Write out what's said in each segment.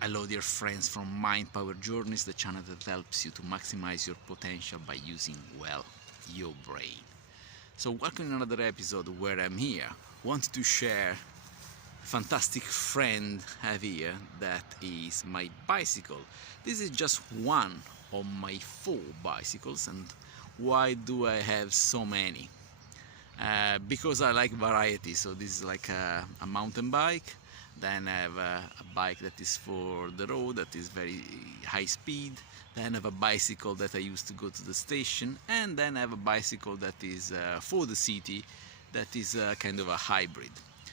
Hello dear friends from Mind Power Journeys, the channel that helps you to maximize your potential by using, well, your brain. So welcome to another episode where I'm here. Want to share a fantastic friend I have here that is my bicycle. This is just one of my 4 bicycles. And why do I have so many? Because I like variety. So this is like a mountain bike. Then I have a bike that is for the road, that is very high speed. Then I have a bicycle that I use to go to the station, and then I have a bicycle that is for the city, that is kind of a hybrid.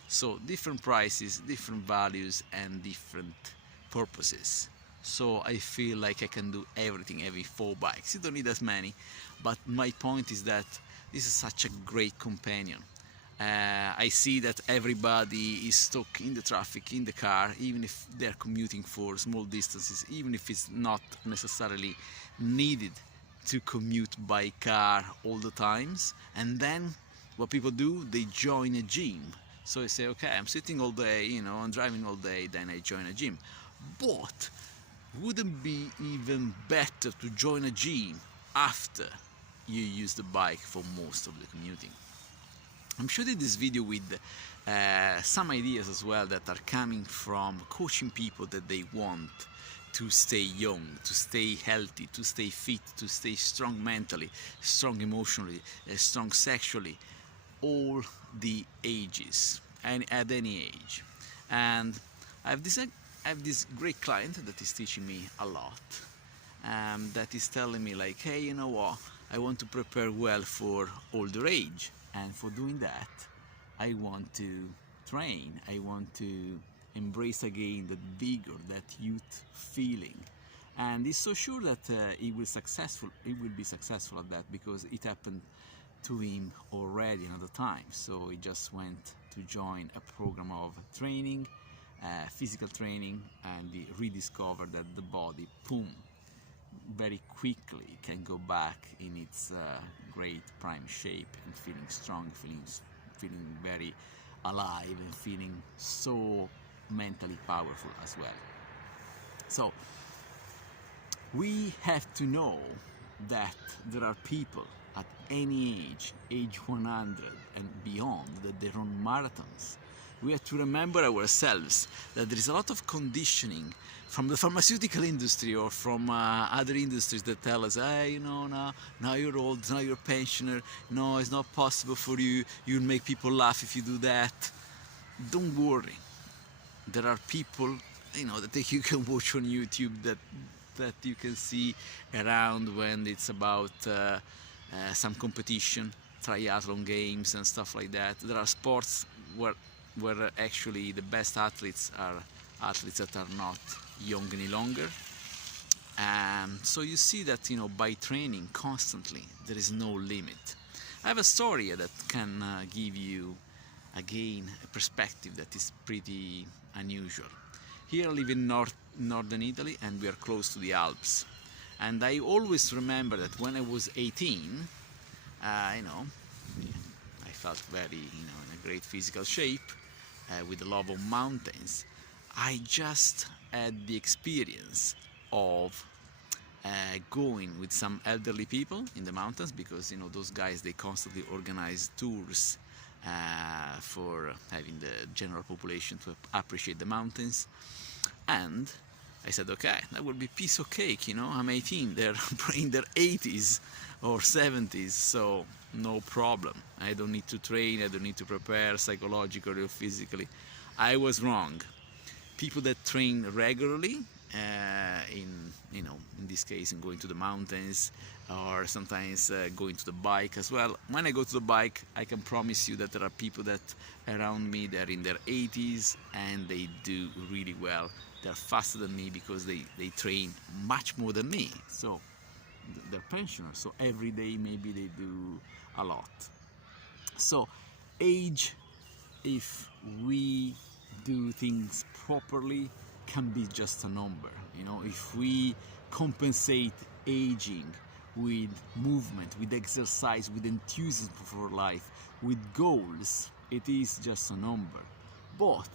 So different prices, different values, and different purposes. So I feel like I can do everything, having 4 bikes. You don't need as many, but my point is that this is such a great companion. I see that everybody is stuck in the traffic, in the car, even if they're commuting for small distances, even if it's not necessarily needed to commute by car all the times. And then what people do, they join a gym. So I say, okay, I'm sitting all day, I'm driving all day, then I join a gym. But wouldn't be even better to join a gym after you use the bike for most of the commuting? I'm shooting this video with some ideas as well that are coming from coaching people that they want to stay young, to stay healthy, to stay fit, to stay strong mentally, strong emotionally, strong sexually, all the ages and at any age. And I have this great client that is teaching me a lot, that is telling me like, hey, you know what, I want to prepare well for older age, and for doing that I want to train, I want to embrace again that vigor, that youth feeling. And he's so sure that he will be successful at that, because it happened to him already another time. So he just went to join a program of training, physical training, and he rediscovered that the body, boom, very quickly can go back in its great prime shape, and feeling strong, feeling very alive, and feeling so mentally powerful as well. So we have to know that there are people at any age 100 and beyond, that they run marathons. We have to remember ourselves that there is a lot of conditioning from the pharmaceutical industry or from other industries that tell us, hey, now you're old, now you're a pensioner, no, it's not possible for you, you'll make people laugh if you do that. Don't worry. There are people, that you can watch on YouTube, that you can see around when it's about some competition, triathlon games and stuff like that. There are sports where actually the best athletes are athletes that are not young any longer. So you see that, by training constantly, there is no limit. I have a story that can give you again a perspective that is pretty unusual. Here I live in northern Italy, and we are close to the Alps. And I always remember that when I was 18, I felt very, in a great physical shape, with a love of mountains. I just had the experience of going with some elderly people in the mountains, because those guys, they constantly organize tours for having the general population to appreciate the mountains. And I said, okay, that would be piece of cake, I'm 18, they're in their 80s or 70s, so no problem. I don't need to train, I don't need to prepare psychologically or physically. I was wrong. People that train regularly, in this case, in going to the mountains, or sometimes going to the bike as well. When I go to the bike, I can promise you that there are people that around me, they're in their 80s, and they do really well. They're faster than me because they train much more than me. So they're pensioners, so every day maybe they do a lot. So age, if we do things properly, can be just a number. If we compensate aging with movement, with exercise, with enthusiasm for life, with goals, it is just a number. But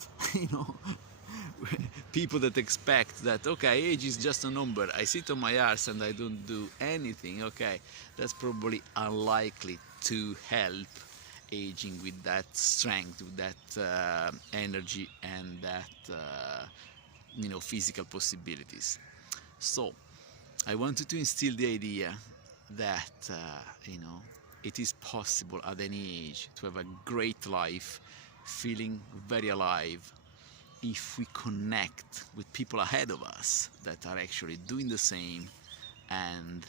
people that expect that, okay, age is just a number, I sit on my arse and I don't do anything, okay, that's probably unlikely to help aging with that strength, with that energy and that physical possibilities. So I wanted to instill the idea that it is possible at any age to have a great life, feeling very alive, if we connect with people ahead of us that are actually doing the same and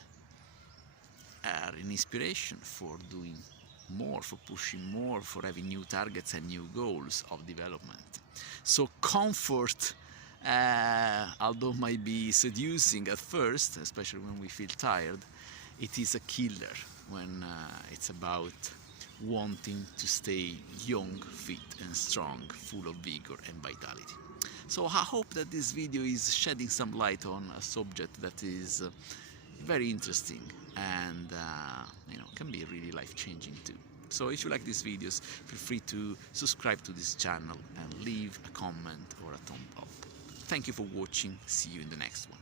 are an inspiration for doing more, for pushing more, for having new targets and new goals of development. So comfort, although might be seducing at first, especially when we feel tired, it is a killer when it's about wanting to stay young, fit and strong, full of vigor and vitality. So I hope that this video is shedding some light on a subject that is very interesting and can be really life-changing too. So if you like these videos, feel free to subscribe to this channel and leave a comment or a thumb up. Thank you for watching. See you in the next one.